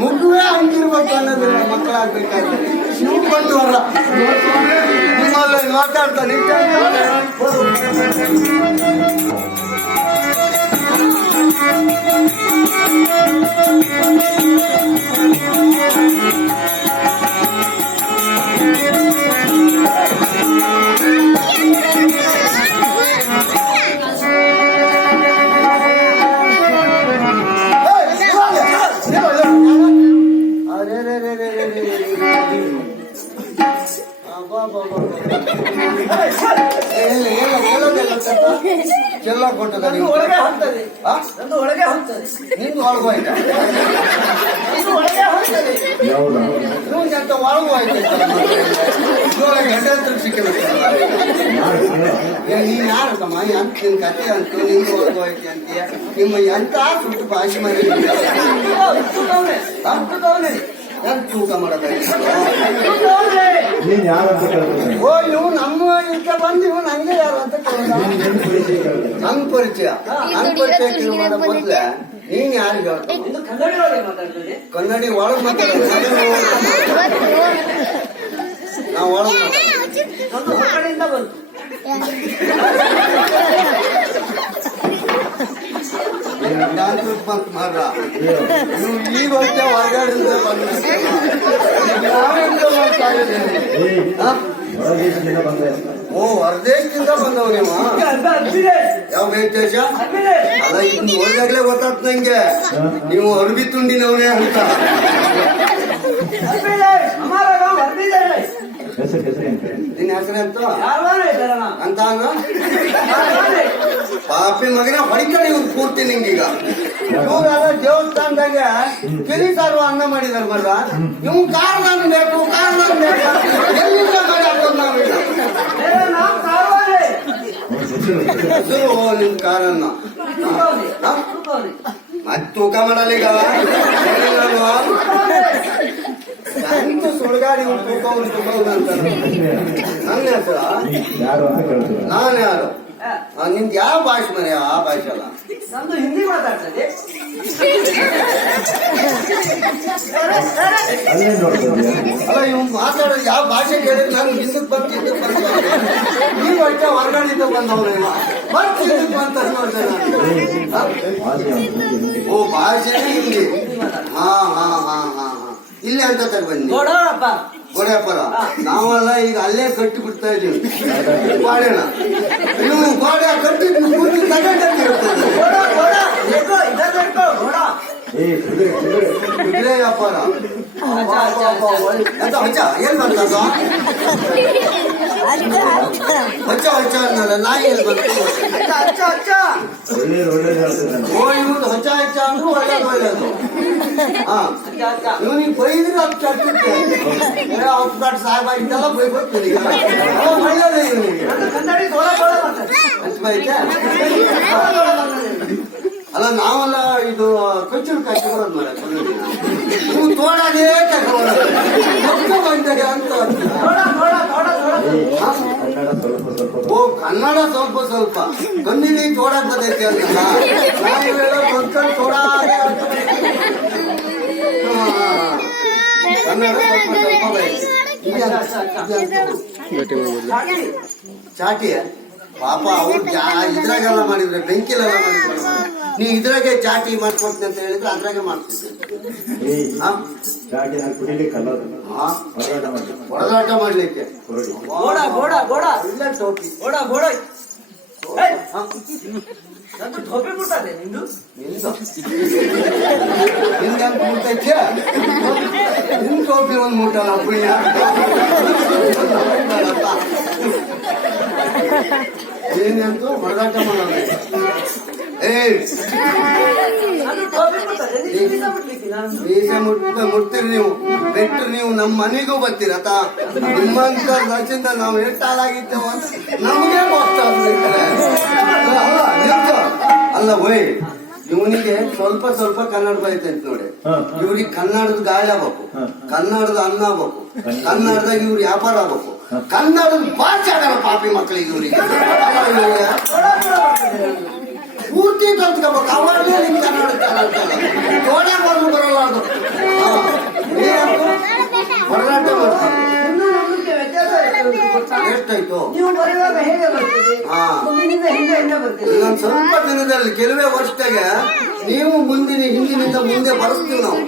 ಮುಗುವೇ ಹಂಗಿರ್ಬೇಕು ಅನ್ನೋದಿಲ್ಲ ಮಕ್ಕಳಾಗ್ಬೇಕಾದ್ರೆ ನೀವು ಬಂದವರ ನಿಮ್ಮಲ್ಲಿ ಮಾತಾಡ್ತಾನೆ ಚೆಲ್ಲ ಕೊಟ್ಟದ ಒಳಗೆ ಹೋಗ್ತದೆ ನಿಂದು ಒಳಗೋಯ್ತಾ ಒಳಗೆ ಹೋಗ್ತದೆ ಎಂತ ಒಳಗೋಯ್ತು ಗಂಟೆ ಹತ್ರ ಸಿಕ್ಕಬೇಕು ನೀನ್ ಯಾರಮ್ಮ ಅಂತ ನಿನ್ ಕತೆ ಅಂತು ನಿಂದು ಒಳಗೋಯ್ತು ಅಂತೀಯ ನಿಮ್ಮ ಎಂತ ಸುಟ್ಟು ಭಾಷೆ ಮಾಡಿ ಎಂತ ತೂಕ ಮಾಡೋದಾಗಿತ್ತು ನೀನ್ ಯಾರು ಅಂತ ಕೇಳ್ತೀನಿ. ಓ ಇವು ನಮ್ಮ ಈಗ ಬಂದು ಇವು ನಂಗೆ ಯಾರು ಅಂತ ಕೇಳಿದ ನನ್ ಪರಿಚಯ ಕೇಳುವ ಮೊದ್ಲೆ ನೀನ್ ಯಾರಿಗೆ ಇದು ಕನ್ನಡ ಒಳಗೆ ಮಾತಾಡ್ತದೆ. ಕನ್ನಡಿ ಒಳಗ್ ಮಾತಾಡೋದು ನಾವು ಒಳಗ್ ಒಂದು ಹೊರಗಡೆಯಿಂದ ಬಂತು. ಬಂತು ಮಾರ ನೀವು ಈಗ ಹೋಗ್ತಾ ಹೊರಗಡೆಯಿಂದ ಓ ಹೊರದೇಶದಿಂದ ಬಂದವ ನೀವು ಯಾವ ದೇಶ ಅಲ್ಲ ಇನ್ನು ನೋಡಿದಾಗ್ಲೇ ಗೊತ್ತಾಗ್ತ ನಂಗೆ ನೀವು ಅರ್ಬಿ ತುಂಡಿನವನೇ ಅಂತ ನಿನ್ನ ಹೆಸರೆಂತ ಅಂತ ಪಾಪಿ ಮಗನ ಹೊಡಿತಾನೆ ಇವ್ರು ಪೂರ್ತಿ ನಿಂಗೀಗ ಇವ್ರೆಲ್ಲ ದೇವಸ್ಥಾನದಾಗ ಕೆಲಿ ಸಾರು ಅನ್ನ ಮಾಡಿದಾರ ಮರ ಇವ್ ಕಾರಣ ಬೇಕು ಎಲ್ಲಿಂದ ಮಾಡಿ ಹಾಕೋದು ನಾವೀಗ ಹೆಸರು ನಿಮ್ ಕಾರನ್ನ ಮತ್ ತೂಕ ಮಾಡಲ್ಲ ಈಗ ಎಂತ ಸುಳ್ಗಾಡಿ ತೂಕ ಅಂತ ನನ್ನ ಹೆಸರ ನಾನು ಯಾರು ನಿಮ್ಗೆ ಯಾವ ಭಾಷೆ ಮನೆ ಆ ಭಾಷೆ ಅಲ್ಲ ನಮ್ದು ಹಿಂದಿ ಮಾತಾಡ್ತದೆ. ಅಲ್ಲ ಇವ್ ಮಾತಾಡೋದು ಯಾವ ಭಾಷೆ ಕೇಳಿದ್ರೆ ನಾನು ಹಿಂದಕ್ಕೆ ಬರ್ತಿದ್ದೆ ಈ ವರ್ಷ ಹೊರಗಡೆಯಿಂದ ಬಂದವನು ಬರ್ತಿ ಬಂತ ನೋಡ್ತೇನೆ ಓ ಭಾಷೆ ಹಿಂದಿ ಹಾ ಇಲ್ಲಿ ಅಂತ ಬನ್ನಿ ಗೋಡೆಯಪ್ಪರ ನಾವೆಲ್ಲ ಈಗ ಅಲ್ಲೇ ಕಟ್ಟಿ ಬಿಡ್ತಾ ಇದೀವಿ ಗೋಡೆನ ನೀವು ಗೋಡೆ ಕಟ್ಟಿ ಪೂರ್ತಿ ತಗೊಂಡಂಗೆ ಇರ್ತದೆ ಕುದುರೆ ವ್ಯಾಪಾರ ಎಂತ ಹೊಚ್ಚ ಏನ್ ಬರ್ತದ ಹೊಚ್ಚ ಅನ್ನಲ್ಲ ನಾಯಿ ಏನ್ ಬಂತು ಓ ಇವ್ನು ಹೊಚ್ಚ ಅಂದ್ರೂ ಒಳ್ಳೇದು ಹಾ ಇವನಿಗೆ ಬೈದ್ರೆ ಅದು ಚಟ್ಟಿ ಔಟ್ಫಾಟ್ ಸಾಹೇಬ ಇದ್ದೆಲ್ಲ ಬೈಬರ್ತೀನಿ ಒಳ್ಳೇದೇ ಇವನಿಗೆ ಅಲ್ಲ ನಾವೆಲ್ಲ ಇದು ಕಚ್ಚೂರು ಕಚ್ಚಿಕೊಳ್ಳೋದು ಮರ ನೀವು ತೋಡಾದೇ ಕಚ್ಚಿಕೊಂಡಾಗ ಅಂತ ಓ ಕನ್ನಡ ಸ್ವಲ್ಪ ಕಣ್ಣಿಗೆ ತೋಡಕ್ ಬದೈತೆ ಅಂತಲ್ಲ ನಾವು ಕೊಂಡ್ಕೊಂಡು ತೋಡಾದೇ ಕನ್ನಡ ಚಾಟಿ ಪಾಪ ಅವ್ರು ಇದ್ರಾಗೆಲ್ಲ ಮಾಡಿದ್ರೆ ಬೆಂಕಿಲೆಲ್ಲ ಮಾಡಿದ್ರೆ ನೀ ಇದ್ರಾಗೆ ಚಾಟಿ ಮಾಡ್ಕೊಡ್ತೀನಿ ಅಂತ ಹೇಳಿದ್ರೆ ಅದ್ರಾಗೆ ಮಾಡ್ತಿದ್ದೆ ಹೊಡೆದಾಟ ಮಾಡ್ಲಿಕ್ಕೆ ಇಲ್ಲ ಟೋಪಿ ಟೋಪಿ ಬಿಡ್ತದೆ ನಿಂದು ನಿಂಗೆ ಮುಟ್ಟೈತೆ ನಿನ್ ಟೋಪಿ ಒಂದು ಮುಟ್ಟಲ್ಲ ಪುಣ್ಯ ಏನಂತೂ ಹೊಡೆದಾಟ ಮಾಡೋದು ಮುಟ್ತೀರಿ ನೀವು ಬಿಟ್ರು ನೀವು ನಮ್ಮ ಮನೆಗೂ ಬರ್ತೀರ ನಿಮ್ಮಂತ ರಚಿಂದ ನಾವು ಎಷ್ಟು ಹಾಳಾಗಿದ್ದೇವೆ ಅಂತ ನಮಗೆ ಗೊತ್ತಾಗ್ತಾರೆ ಅಲ್ಲ ವೈ ಇವನಿಗೆ ಸ್ವಲ್ಪ ಕನ್ನಡ ಬೈತೈತೆ ನೋಡಿ ಇವ್ರಿಗೆ ಕನ್ನಡದ ಗಾಳಿ ಆಗ್ಬೇಕು ಕನ್ನಡದ ಅನ್ನ ಆಗ್ಬೇಕು ಕನ್ನಡದಾಗ ಇವ್ರು ವ್ಯಾಪಾರ ಆಗ್ಬೇಕು ಕನ್ನಡದ ಭಾಷೆ ಆಗಲ್ಲ ಪಾಪಿ ಮಕ್ಕಳಿಗೆ ಇವ್ರಿಗೆ ಪೂರ್ತಿ ಕಲ್ತ್ಕೋಬೇಕು ಅವಾಗಲೇ ನಿಮ್ ಕನ್ನಡ ತೋಡೆ ಮೊದಲು ಬರಲ್ಲ ಅದು ಹಿಂದೆ ಬರ್ತೀನಿ. ಇನ್ನೊಂದು ಸ್ವಲ್ಪ ದಿನದಲ್ಲಿ ಕೆಲವೇ ವರ್ಷದಾಗೆ ನೀವು ಹಿಂದಿನಿಂದ ಮುಂದೆ ಬರೆಸ್ತೀವಿ ನಾವು.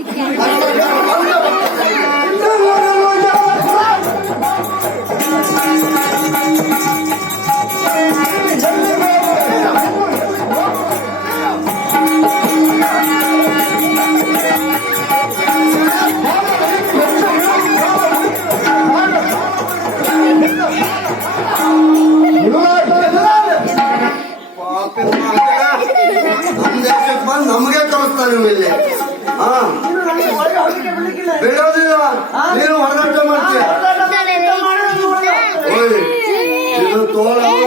ನಮಗೆ ಕಳಿಸ್ತಾನೆ ಇಲ್ಲಿ. ಹಾ, ಬಿಡೋದಿಲ್ಲ. ನೀನು ಹೋರಾಟ ಮಾಡ್ತೀಯ. ಇದು ತೋಳಲ್ಲ,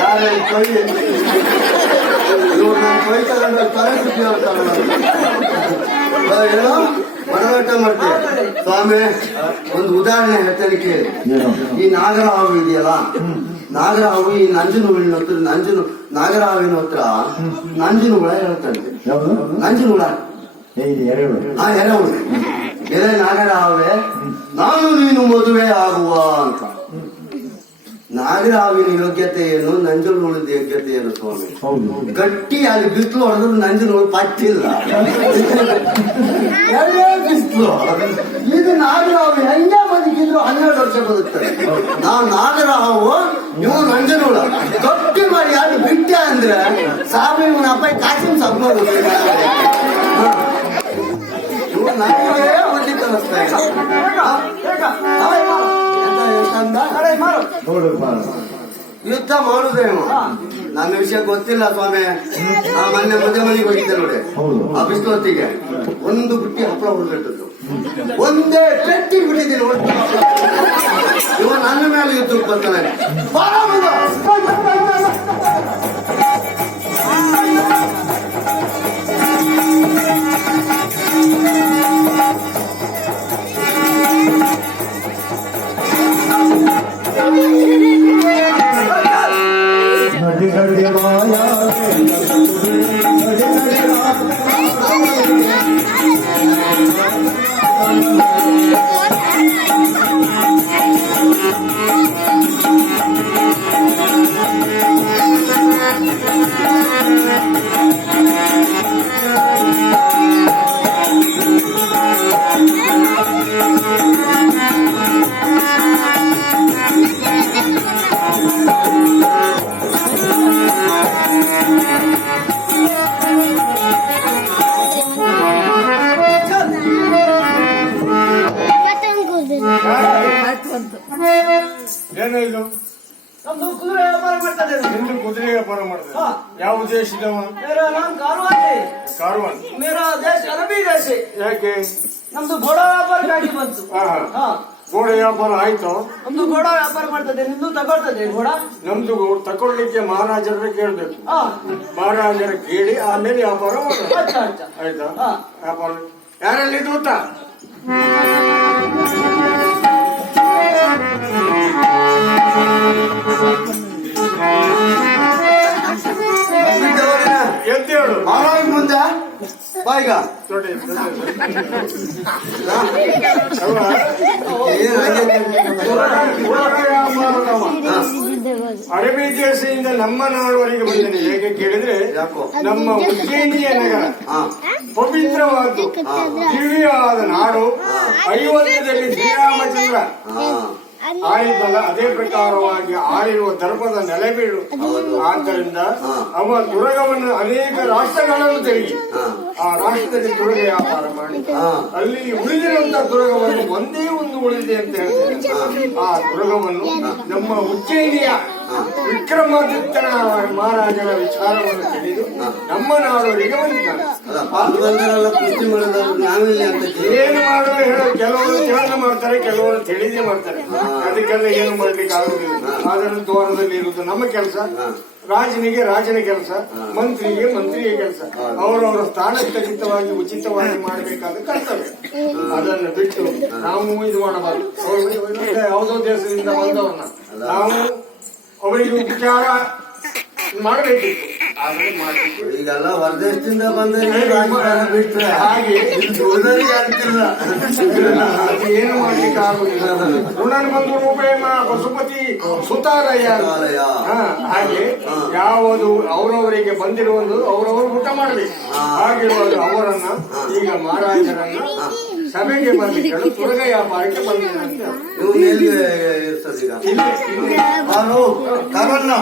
ಯಾರ ಕೈ ಇವ್ರು ನನ್ನ ಕೈ ತಗೊಂಡು ತಲೆ ಸುತ್ತಿ ಹೇಳ್ತಾರಲ್ಲ. ಏನೋ ಹೋರಾಟ ಮಾಡ್ತೀಯ. ಸ್ವಾಮಿ, ಒಂದು ಉದಾಹರಣೆ ಹೇಳ್ತೇನೆ ಕೇಳಿ. ಈ ನಾಗರಹಾವು ಇದೆಯಲ್ಲ, ನಾಗರಹಾವು ಈ ನಂಜನಹುಳಿನ ಹತ್ರ ನಾಗರಹಾವಿನ ಹತ್ರ ನಂಜಿನ ಹುಳ ಹೇಳ್ತಂತೆ. ನಂಜಿನ ಹುಳ, ಎರೆಹುಳು. ಎರೆ ನಾಗರಹಾವೆ, ನಾನು ನೀನು ಮದುವೆ ಆಗುವ ಅಂತ. ನಾಗರಹಾವಿನ ಯೋಗ್ಯತೆ ಏನು, ನಂಜನ ಹುಳದ ಯೋಗ್ಯತೆ ಏನು ಸ್ವಾಮಿ? ಗಟ್ಟಿಯಾಗಿ ಬಿಸಿಲು ಹೊಡೆದ್ರು ನಂಜನ ಹುಳು ಪಟ್ಟಿಲ್ಲ. ಬಿಸಿಲು ಇದು ನಾಗರಹಾವು ಹೆಂಗೆ ಬದುಕಿದ್ರು 12 ವರ್ಷ ಬದುಕ್ತಾರೆ. ನಾವು ನಾಗರಹಾವು, ನೀವು ನಂಜನ ಹುಳ. ಗಟ್ಟಿ ಮಾಡಿ ಯಾರು ಬಿಟ್ಟ ಅಂದ್ರೆ ಸಾಬು ಇವನ ಅಪ್ಪ ಕಾಸಿನ ಸಬ್ಬೋದು. ಇವು ನನಗೆ ಬುದ್ಧಿ ಕಲಿಸ್ತಾ ಯುದ್ಧ ಮಾಡುದೇನು ನನ್ನ ವಿಷಯ ಗೊತ್ತಿಲ್ಲ ಸ್ವಾಮಿ. ನಾ ಮೊನ್ನೆ ಮನೆಗೆ ಹೋಗಿದ್ದೆ ನೋಡಿ, ಆ ಬಿಸಿಲು ಹೊತ್ತಿಗೆ ಒಂದು ಬುಟ್ಟಿ ಹಪ್ಪಳ ಹೊರಗಟ್ಟದ್ದು, ಒಂದೇ ಪೆಟ್ಟಿಗೆ ಬಿಟ್ಟಿದ್ದೀನಿ. ಇವ ನನ್ನ ಮೇಲೆ ಯುದ್ಧಕ್ಕೆ ಬರ್ತಾನೆ. ಏನು ಇದು? ನಮ್ದು ಕುದುರೆ ವ್ಯಾಪಾರ ಮಾಡ್ತದೆ. ನಿಮ್ದು ಕುದುರೆ ವ್ಯಾಪಾರ ಮಾಡ್ತಾರೆ. ಯಾವ ದೇಶದವ? मेरा नाम कारवान है. ಕಾರ್ವಾನ್. मेरा देश अरबी देश है. ಯಾಕೆ? ನಮ್ದು ಘೋಡ ವ್ಯಾಪಾರಕ್ಕಾಗಿ ಬಂತು. ಹಾ, ಗೋಡೆ ವ್ಯಾಪಾರ ಆಯ್ತು. ನಮ್ದು ಘೋಡ ವ್ಯಾಪಾರ ಮಾಡ್ತದೆ. ನಿಮ್ದು ತಗೊಳ್ತದೆ ಘೋಡ? ನಮ್ದು ತಕೊಳ್ಳಿಕ್ಕೆ ಮಹಾರಾಜರ ಕೇಳ್ಬೇಕು. ಮಹಾರಾಜರ ಕೇಳಿ ಆಮೇಲೆ ವ್ಯಾಪಾರ ಮಾಡೋದು. ಆಯ್ತಾ? ವ್ಯಾಪಾರ ಯಾರಲ್ಲಿ ದೂತ? ಎದ್ದೇಳು. ಮಹಾರಾಜ್ ಮುಂದೆ ಬಾಯಿಗ ನೋಡಿ ಅರಬಿ ದೇಶದಿಂದ ನಮ್ಮ ನಾಡುವರೆಗೆ ಬಂದಿದೆ. ಹೇಗೆ ಕೇಳಿದ್ರೆ, ನಮ್ಮ ಉಜ್ಜಯಿನಿಯ ನಗರ ಪವಿತ್ರವಾದ್ದು, ದಿವ್ಯವಾದ ನಾಡು. ಐವತ್ತದಲ್ಲಿ ಶ್ರೀರಾಮಚಂದ್ರ ಆಳಿದ್ದಲ್ಲ, ಅದೇ ಪ್ರಕಾರವಾಗಿ ಆಳಿರುವ ಧರ್ಮದ ನೆಲೆಬೀಳು. ಆದ್ದರಿಂದ ಅವ ತುರಗವನ್ನು ಅನೇಕ ರಾಷ್ಟ್ರಗಳನ್ನು ತೆಗಿ ಆ ರಾಷ್ಟ್ರದಲ್ಲಿ ತುರಗ ವ್ಯಾಪಾರ ಮಾಡಿ ಅಲ್ಲಿ ಉಳಿದಿರುವಂತಹ ತುರಗವನ್ನು ಒಂದೇ ಒಂದು ಉಳಿದಿದೆ ಅಂತ ಹೇಳ್ತಾರೆ. ಆ ತುರಗವನ್ನು ನಮ್ಮ ಉಜ್ಜಯಿನಿಯ ವಿಕ್ರಮಾದಿತ್ಯನ ಮಹಾರಾಜನ ವಿಚಾರವನ್ನು ತಿಳಿದು ನಮ್ಮ ನಾಡವರಿಗೆ ಬಂದಿದ್ದಾರೆ. ಏನು ಮಾಡಲು ಹೇಳೋ, ಕೆಲವರು ಧ್ಯಾನ ಮಾಡ್ತಾರೆ, ಕೆಲವರು ತಿಳಿದೇ ಮಾಡ್ತಾರೆ. ಅದಕ್ಕೆಲ್ಲ ಏನು ಮಾಡ್ಲಿಕ್ಕೆ ಆಗುದಿಲ್ಲ. ಅದನ್ನು ದ್ವಾರದಲ್ಲಿ ಇರುವುದು ನಮ್ಮ ಕೆಲಸ, ರಾಜನಿಗೆ ರಾಜನ ಕೆಲಸ, ಮಂತ್ರಿಗೆ ಮಂತ್ರಿಯ ಕೆಲಸ. ಅವರವರ ಸ್ಥಾನಕ್ಕೆ ಖಚಿತವಾಗಿ ಉಚಿತವಾಗಿ ಮಾಡಬೇಕಾದ ಕರ್ತವ್ಯ. ಅದನ್ನು ಬಿಟ್ಟು ನಾವು ಇದು ಮಾಡಬಾರ್ದು. ಯಾವುದೋ ದೇಶದಿಂದ ಬಂದವನ್ನ ನಾವು ಅವರಿಗೆ ಉಪಚಾರ ಮಾಡಬೇಕಿತ್ತು. ಆದ್ರೆ ಮಾಡ್ಲಿಕ್ಕೆ ಈಗೆಲ್ಲ ಹೊರದೇಶದಿಂದ ಬಂದವರಿಗೆ ರಾಜಕಾರಣ ಬಿಟ್ರೆ ಹಾಗೆ ಉಳಿದವರಿಗೆ ಅಂತಿಲ್ಲ. ಅದು ಏನು ಮಾಡ್ಲಿಕ್ಕೆ ಆಗುದಿಲ್ಲ. ಋಣನ್ ಬಂದು ರೂಪೇಮ ಪಶುಪತಿ ಸುತಾರಯ್ಯ. ಹಾಗೆ ಯಾವುದು ಅವರವರಿಗೆ ಬಂದಿರುವುದು ಅವರವರು ಊಟ ಮಾಡಬೇಕು. ಹಾಗಿರುವಾಗ ಅವರನ್ನ ಈಗ ಮಹಾರಾಜರನ್ನ ಸಭೆಗೆ ಬರ್ಲಿಕ್ಕೆ ತುರಗ ವ್ಯಾಪಾರಕ್ಕೆ ಬಂದಿದ್ದಾರೆ. ನೀವು ಎಲ್ಲಿ ಇರ್ತದೆ ಈಗ? ನಾನು ಕರಣ್ಣ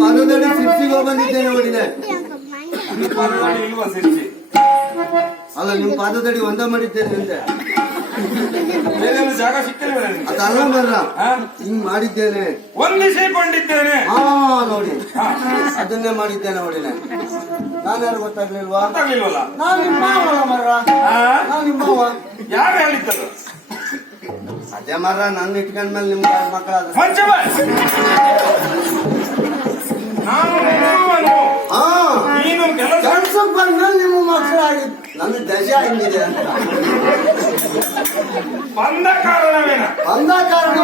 ಪದದಡಿ ಸಿರ್ಸಿಗೋ ಬಂದಿದ್ದೇನೆ ನೋಡಿದೆ. ಇಲ್ವಾ ಸಿರ್ಸಿ? ಅಲ್ಲ ನಿಮ್ ಪಾದದಡಿ ಒಂದ ಮಾಡಿದ್ದೇನೆ ಅಂತೆ. ಜಾಗ ಸಿಕ್ಕಿಲ್ಲ ನನಗೆ. ಅದಲ್ಲ ಮರ್ರ ಹಿಂಗ್ ಮಾಡಿದ್ದೇನೆ, ವಂದಿಸಿಕೊಂಡಿದ್ದೇನೆ. ಹಾ ನೋಡಿ ಅದನ್ನೇ ಮಾಡಿದ್ದೇನೆ ನೋಡಿನೆ. ನಾನ್ಯಾರು ಗೊತ್ತಾಗ್ಲಿಲ್ವಾ? ಗೊತ್ತಾಗ್ಲಿಲ್ವಲ್ಲ? ನಾನು ನಿಮ್ಮ ಮಾವ ಮರ್ರ, ನಾನು ನಿಮ್ಮ ಮಾವ. ಯಾರು ಹೇಳಿದ್ದದು? ಅದೇ ಮರ್ರ ನನ್ನ ಇಟ್ಕೊಂಡ್ಮೇಲೆ ನಿಮ್ ಮಕ್ಕಳಾದ ನಾನು ನಿಮ್ಮವನು. ಹಾ ನೀನು ಕೆಲಸ ಕೆಲ್ಸಕ್ಕೆ ಬಂದ್ಮೇಲೆ ನಿಮ್ಮ ಮಕ್ಕಳಾಗಿದ್ದು. ನನ್ನ ದಶೆ ಹೆಂಗಿದೆ ಅಂತ ಬಂದ ಕಾರಣವೇನ? ಅಂದ ಕಾರಣ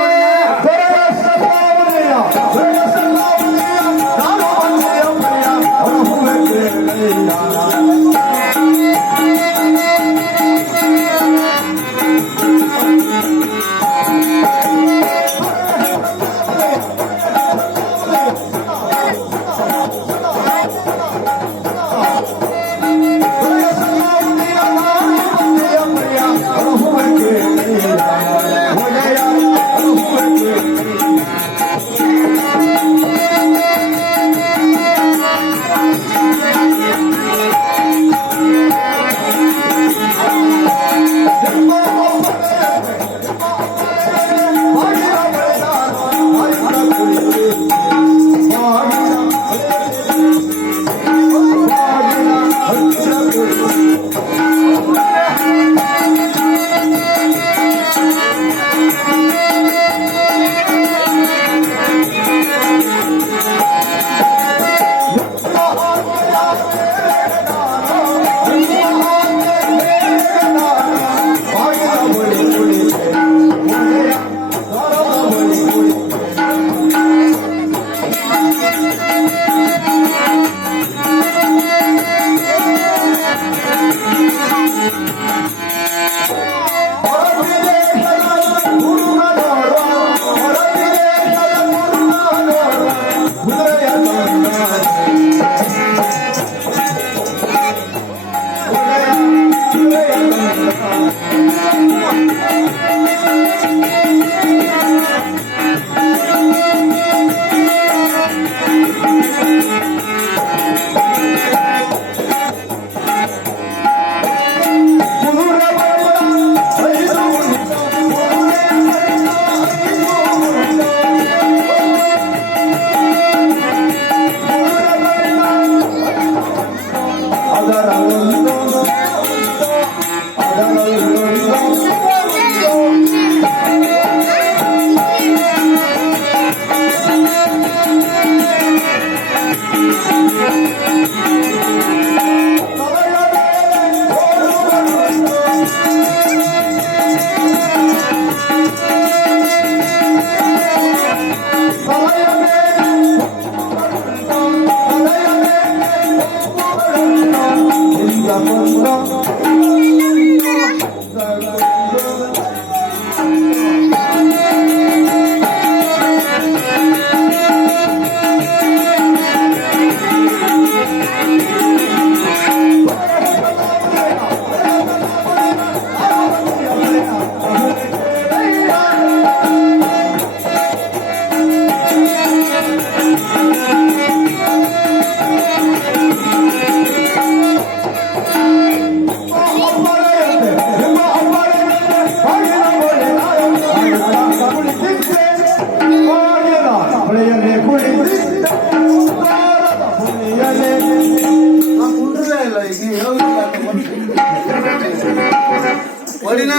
ಒಡಿನ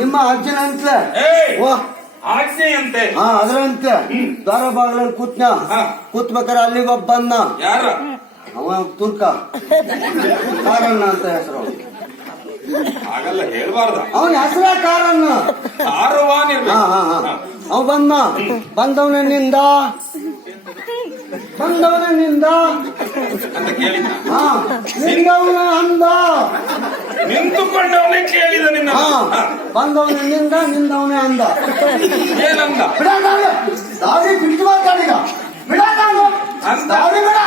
ನಿಮ್ಮ ಅಜ್ಜನ ಅಂತ ಓ ಆಜ್ಞೆಯಂತೆ ಹಾ ಅದರಂತೆ ದ್ವಾರ ಬಾಗಿಲಲ್ಲಿ ಕೂತ್ನ ಕೂತ್ಬೇಕಾರೆ ಅಲ್ಲಿಗೆ ಒಬ್ಬ ಬಂದ ಯಾರ ಅವ ತುರ್ಕ ಕಾರಣ್ಣ ಅಂತ ಹೆಸರು ಹಾಗಲ್ಲ ಹೇಳ್ಬಾರ್ದ ಅವನ ಹೆಸರ ಕಾರಣ್ಣ ಆರವಾನಿರ್ಬೇಕು. ಹಾ ಹಾ ಹಾ ಅವ ಬಂದವನಿಂದ ಅಂತ ಕೇಳಿದ ಹಾ ನಿಂದವನ ಅಂದ ನಿಂತುಕೊಂಡವನೇ ಕೇಳಿದ ನಿನ್ನ ಹಾ ಬಂದವನಿಂದ ನಿಂದವನೇ ಅಂದ ಏನಂದ ದಾರಿ ಬಿಟ್ಟು ಮಾತಾಡಿದ ಅಂತ ದಾರಿ ಬೇಡ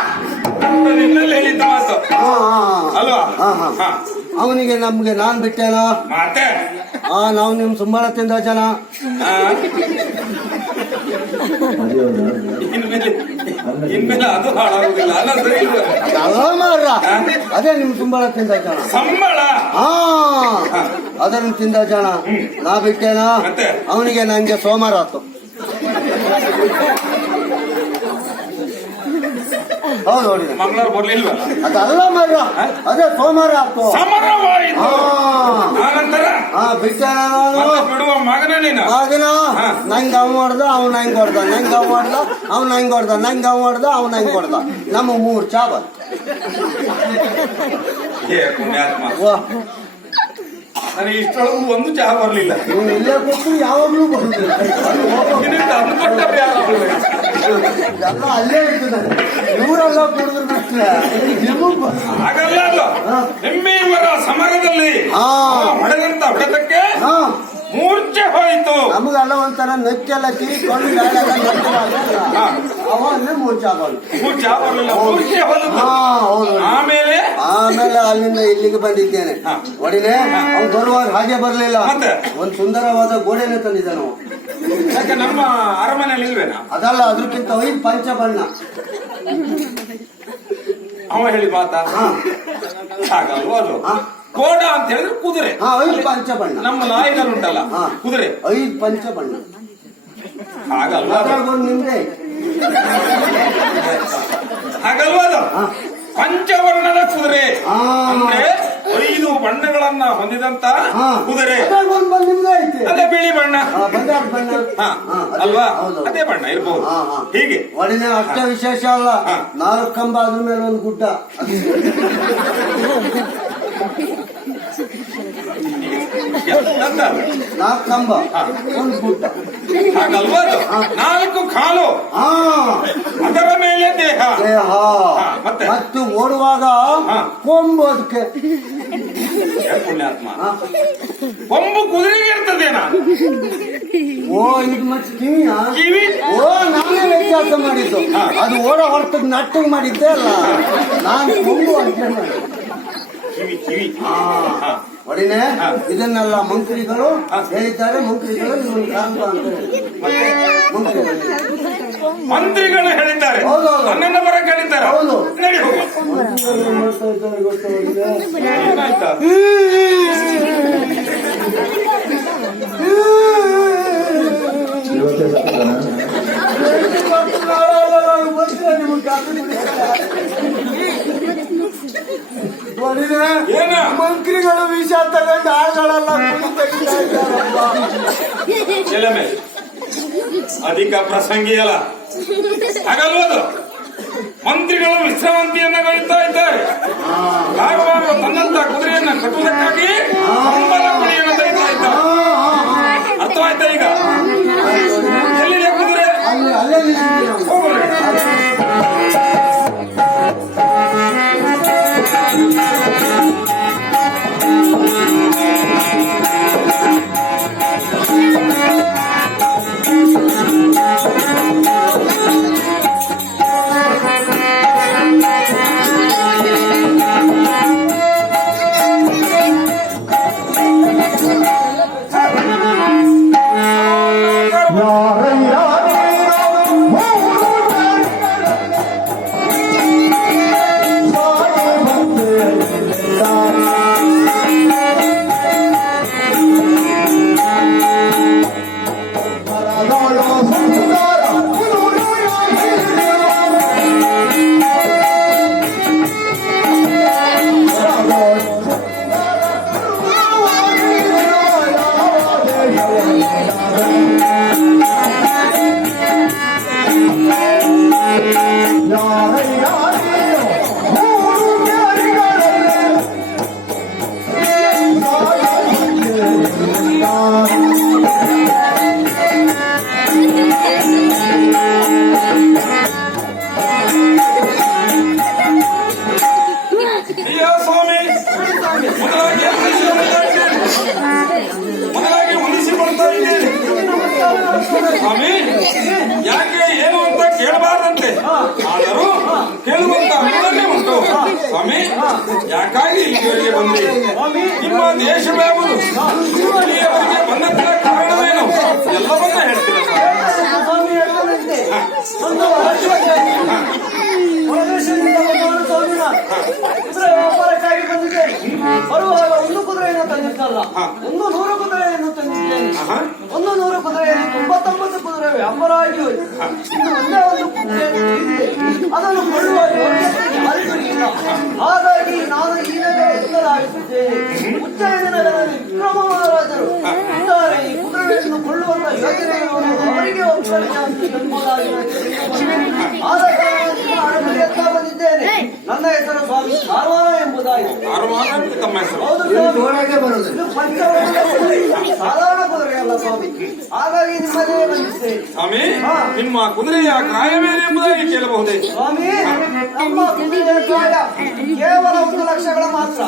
ಅಂತ ನಿನ್ನಲ್ಲಿ ಹೇಳಿದ್ದ ಮಾತು ಅಲ್ವಾ ಅವನಿಗೆ ನಮ್ಗೆ ನಾನ್ ಬಿಟ್ಟೇನೋ ಮಾತೆ ನಾವು ನಿಮ್ ಸಂಬಳ ತಿಂದ ಜನ ಇನ್ಮೇಲೆ ಅದು ಹಾಳಾಗುದಿಲ್ಲ ಅಲ್ಲ ಸರಿ ಇಲ್ವಾ? ಮಾರ ಅದೇ ನಿಮ್ ಸಂಬಳ ತಿಂದ ಜನ ಸಂಬಳ ಅದನ್ನು ತಿಂದ ಜನ ನಾ ಬಿಟ್ಟೇನೋ ಮತ್ತೆ? ಅವನಿಗೆ ನಂಗೆ ಸೋಮವಾರ ಆತು ಹೌದು ನೋಡಿ ಮಂಗಳವಾರ ಬರ್ಲಿಲ್ವ ಅದಲ್ಲ ಮರ ಅದೇ ಸೋಮವಾರ ಆತು ಸಮರವಾಯಿತು ಆನಂತರ ಬಿಟ್ಟೇನ ನಾನು ಮತ್ತೆ ಬಿಡುವ ಮಗನ ನೀನು ಆಗಿನ ನಂಗೆ ಅವ್ ಮಾಡ್ದ ಅವ್ನ ಹಂಗ್ ಹೊಡ್ದ ನಂಗೆ ಅವ್ ಮಾಡ್ದ ಅವ್ನ ಹಂಗ್ ಹೊಡ್ದ ನಂಗೆ ಅವ್ ಮಾಡ್ದ ಅವ್ನ ಹಂಗ್ ಹೊಡ್ದ ನಮ್ಮ 3 ಚಾವ ಏ ಪುಣ್ಯಾತ್ಮ ವಾ ನನಗೆ ಇಷ್ಟೊಳಗೂ ಒಂದು ಚಹಾ ಬರ್ಲಿಲ್ಲ ನೀವು ಇಲ್ಲೇ ಕೊಟ್ಟು ಯಾವಾಗ್ಲೂ ಬರುದಿಲ್ಲ ನಿನಗೆ ತಂದು ಕೊಟ್ಟವ್ರು ಯಾರು? ಎಲ್ಲ ಅಲ್ಲೇ ಇರ್ತದೆ ಇವರೆಲ್ಲ ಕುಡಿದ್ರೆ ಹಾಗಲ್ಲ ಅದು ನಿಮ್ಮೆಯವರ ಸಮರದಲ್ಲಿ ಹೊಡೆದಂತ ಹೊಡೆತಕ್ಕೆ ಮೂರ್ಛೆ ಹೋಯಿತು ನಮಗೆಲ್ಲ ಒಂಥರ ನೆಚ್ಚೆಲ್ಲ ತೀರ್ಕೊಂಡು ಅವನ್ನೇ ಮೂರ್ಛೆ ಆಗೋದು ಮೂರ್ಛೆ ಆಗಲಿಲ್ಲ ಮೂರ್ಛೆ ಹೋದದ್ದು ಆಮೇಲೆ ಅಲ್ಲಿಂದ ಇಲ್ಲಿಗೆ ಬಂದಿದ್ದೇನೆ ಒಡಿನೇ ಅವ್ನು ಬರುವಾಗ ಹಾಗೆ ಬರ್ಲಿಲ್ಲ ಒಂದು ಸುಂದರವಾದ ಗೋಡೆನೆ ತಂದಿದ್ದ ನಾವು ಯಾಕೆ ನಮ್ಮ ಅರಮನೆಯಲ್ಲಿ ಇಲ್ವೇನಾ ಅದಲ್ಲ ಅದಕ್ಕಿಂತ 5 ಪಂಚಬಣ್ಣ ಅವ ಹೇಳಿ ಮಾತಾ ಹಾಗಲ್ವ ಅದು ಕೋಡ ಅಂತ ಹೇಳಿದ್ರೆ ಕುದುರೆ 5 ಪಂಚಬಣ್ಣ ನಮ್ಮ ನಾಯಿನಲ್ಲಿ ಉಂಟಲ್ಲ ಕುದುರೆ 5 ಪಂಚಬಣ್ಣ ಹಾಗಲ್ವ ಒಂದು ನಿಮ್ದೆ ಹಾಗಲ್ವ ಅದು ಪಂಚವರ್ಣದ ಕುದುರೆ ಅಂದ್ರೆ 5 ಬಣ್ಣಗಳನ್ನ ಹೊಂದಿದಂತ ಕುದುರೆ ನಿಮ್ದೆ ಐತಿ ಅದೇ ಬಿಳಿ ಬಣ್ಣ ಬಣ್ಣ ಅಲ್ವಾ ಅದೇ ಬಣ್ಣ ಇರ್ಬಹುದು ಹೀಗೆ ಒಡನೆ ಅಷ್ಟೇ ವಿಶೇಷ ಅಲ್ಲ 4 ಕಂಬ ಅದ್ರ ಮೇಲೆ ಒಂದು ಗುಡ್ಡ 4 ಕಂಬ ಒಂದು ಗುಡ್ಡ ಹಾಗಲ್ವಾ 4 ಕಾಲು ಅದರ ಮೇಲೆ ದೇಹ ಮತ್ತು ಓಡುವಾಗ ಕೊಂಬು ಅದಕ್ಕೆ ಪುಣ್ಯಾತ್ಮ ಕೊಂಬು ಕುದುರೆಗೆ ಇರ್ತದೇನಾ ಓ ಇದು ಮತ್ತೆ ಕಿವಿಯ ಕಿವಿ ಓ ನಾನೇ ವ್ಯತ್ಯಾಸ ಮಾಡಿದ್ದು ಅದು ಓಡ ಹೊರತದ್ ನಟ್ಟಿಗೆ ಮಾಡಿದ್ದೆ ಅಲ್ಲ ನಾನು ಕೊಂಬು ಅಂತ ಮಾಡಿದ್ದೆ ಕಿವಿ ಕಿವಿ ಒಡಿನೇ ಇದನ್ನೆಲ್ಲ ಮಂತ್ರಿಗಳು ಹೇಳಿದ್ದಾರೆ ಮಂತ್ರಿಗಳು ನಿಮ್ಮನ್ನು ಕಾಂತ ಅಂತ ಮಂತ್ರಿಗಳು ಹೇಳಿದ್ದಾರೆ ನನ್ನನ್ನು ಬರ ಹೇಳಿದ್ದಾರೆ ಹೌದು ನಡಿ ಹೋಗುವ ಏನಾಯ್ತಾ ಮಂತ್ರಿಗಳು ವಿಷ ತಗೊಂಡು ಆಳುಗಳೆಲ್ಲ ಮೇಲೆ ಅಧಿಕ ಪ್ರಸಂಗಿ ಅಲ್ಲ ಹಾಗಲ್ವದು ಮಂತ್ರಿಗಳು ವಿಶ್ರಾಂತಿಯನ್ನ ಕಳೀತಾ ಇದ್ದಾರೆ ಆಗುವಾಗ ತನ್ನಂತ ಕುದುರೆಯನ್ನ ಕಟ್ಟುವುದಕ್ಕಾಗಿ ಹಂಬಲ ಕುಡಿಯನ್ನು ತೆಗಿತಾ ಇದ್ದಾರೆ ಅರ್ಥವಾಯ್ತಾ ಈಗ ಎಲ್ಲಿದೆ ಕುದುರೆ ಹೋಗೋಣ ಸ್ವಾಮಿ ಮೊದಲಾಗಿ ಉಳಿಸಿಕೊಳ್ತಾ ಇದ್ದೇನೆ ಸ್ವಾಮಿ. ಯಾಕೆ ಏನು ಅಂತ ಕೇಳಬಾರದಂತೆ, ಆದರೂ ಕೇಳುವಂತ ಅನುಮತಿ ಉಂಟು ಸ್ವಾಮಿ. ಯಾಕಾಗಿ ಇಲ್ಲಿವರೆಗೆ ಬಂದೆ? ನಿಮ್ಮ ದೇಶವ್ಯಾವುದು ಇಲ್ಲಿಯವರೆಗೆ ಬಂದಂತ ಕಾರಣವೇನು ಎಲ್ಲವನ್ನ ಹೇಳ್ತೀರ ಸ್ವಾಮಿ ಹೇಳ್ತಾನಂತೆ, ಒಂದು ಹೊರದೇಶದಿಂದ ಬಂದವನು ಸ್ವಾಮಿನ ಕುದುರೆ ವ್ಯಾಪಾರಕ್ಕಾಗಿ ಬಂದಿದ್ದೇನೆ. ಬರುವಾಗ ಒಂದು ಕುದುರೆಯನ್ನು ತಂದಿದ್ದಲ್ಲ, 100 ಕುದುರೆಯನ್ನು ತಂದಿದ್ದೇನೆ. 100 ಕುದುರೆಯಲ್ಲಿ 99 ಕುದುರೆ ವ್ಯಾಪಾರ ಆಗಿ ಹೋಯ್ತು. ಇನ್ನು ಒಂದೇ ಒಂದು ಕುದುರೆಯನ್ನು ತಂದಿದ್ದೆ. ಅದನ್ನು ಕೊಳ್ಳುವ ಯೋಗ್ಯತೆ ಯಾರಿಗೂ ಇಲ್ಲ. ಹಾಗಾಗಿ ನಾನು ಈ ನಗರದಲ್ಲಿದ್ದೇನೆ. ಉಜ್ಜಯಿನಿ ನಗರದಲ್ಲಿ ವಿಕ್ರಮ ಮಹಾರಾಜರು ಇದ್ದಾರೆ. ಈ ಕುದುರೆಯನ್ನು ಕೊಳ್ಳುವಂತ ಯೋಜನೆ ಇರುವುದು ಅವರಿಗೆ ಒಪ್ಪಳಿಕೆ ಅಂತ ಎಂಬುದಾಗಿ ಆದ ಕಾರಣ ನಿಮ್ಮ ಅರಮನೆಗೆ ಅಂತ ಬಂದಿದ್ದೇನೆ. ನನ್ನ ಹೆಸರು ಸ್ವಾಮಿ ಕಾರವಾರ ಎಂಬುದಾಗಿ. ತಮ್ಮ ಹೆಸರು? ಹೌದು ಸ್ವಾಮಿ. ಇದು ಪಂಚವರ್ಣದ ಕುದುರೆ, ಸಾಧಾರಣ ಕುದುರೆ ಅಲ್ಲ ಸ್ವಾಮಿ. ಹಾಗಾಗಿ ನಿಮ್ಮದೇ ಬಂದಿದ್ದೇನೆ ಸ್ವಾಮಿ. ನಿಮ್ಮ ಕುದುರೆಯ ಕಾಯವೇನು ಎಂಬುದಾಗಿ ಕೇಳಬಹುದೇ ಸ್ವಾಮಿ? ನಮ್ಮ ಕುದುರೆಯ ಕಾಯ ಕೇವಲ 1 ಲಕ್ಷಗಳ ಮಾತ್ರ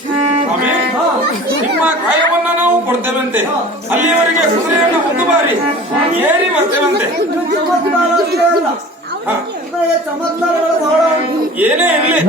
ಸ್ವಾಮಿ. ನಿಮ್ಮ ಕಾಯವನ್ನ ನಾವು ಕೊಡ್ತೇವಂತೆ. ಅಲ್ಲಿಯವರೆಗೆ ಕುದುರೆಯನ್ನು 1 ಬಾರಿ ಏರಿ ಬರ್ತೇವಂತೆ. ಚಮತ್ಕಾರ ಅಷ್ಟೇ ಅಲ್ಲ, ಕುದುರೆಯ ಚಮತ್ಕಾರಗಳು ಬಹಳ ಉಂಟು. ಏನೇ ಇರಲಿ